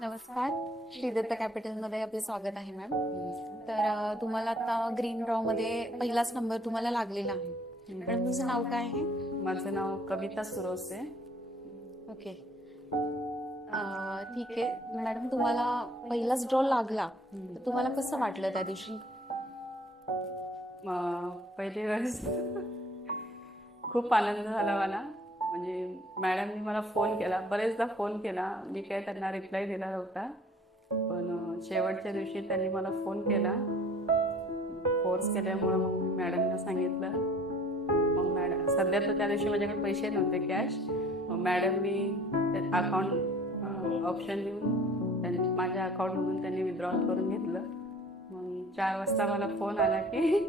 नमस्कार. श्रीदत्त कॅपिटलमध्ये आपले स्वागत आहे मॅम. तर तुम्हाला आता ग्रीन ड्रॉ मध्ये पहिलाच नंबर तुम्हाला लागलेला आहे. मॅडम तुमचं नाव काय आहे? माझं नाव कविता सुरोसे. ओके, ठीक आहे मॅडम. तुम्हाला पहिलाच ड्रॉ लागला तर तुम्हाला कसं वाटलं त्या दिवशी? पहिली वेळेस खूप आनंद झाला मला. म्हणजे मॅडमनी मला फोन केला, बरेचदा फोन केला, मी काय त्यांना रिप्लाय दिला नव्हता. पण शेवटच्या दिवशी त्यांनी मला फोन केला. फोर्स केल्यामुळं मग मॅडमना सांगितलं. मग मॅडम सध्या तर त्या दिवशी माझ्याकडे पैसे नव्हते कॅश. मग मॅडमनी अकाउंट ऑप्शन देऊन त्यांनी माझ्या अकाउंटमधून त्यांनी विथड्रॉल करून घेतलं. मग 4 वाजता मला फोन आला की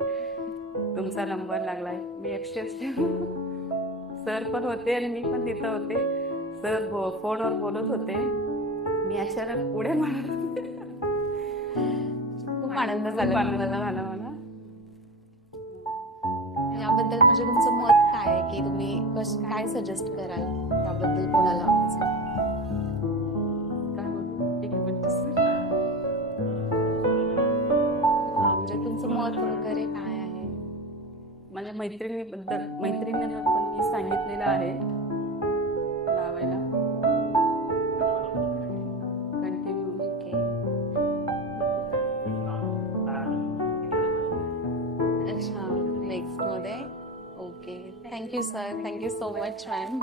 तुमचा नंबर लागला आहे. मी अक्षरशः सर पण होते आणि मी पण तिथं होते. सर फोनवर बोलत होते, मी अचानक पुढे म्हणत होते. खूप आनंद झाला मला. याबद्दल म्हणजे तुमचं मत काय आहे की तुम्ही काय सजेस्ट कराल त्याबद्दल कोणाला? काय बोलतो म्हणजे तुमचं मत वगैरे काय आहे? माझ्या मैत्रिणींना पण मी सांगितलेलं आहे लावायला. कंटिन्यू. ओके, अच्छा, नेक्स्ट मध्ये. Okay, thank you sir, thank you so much ma'am.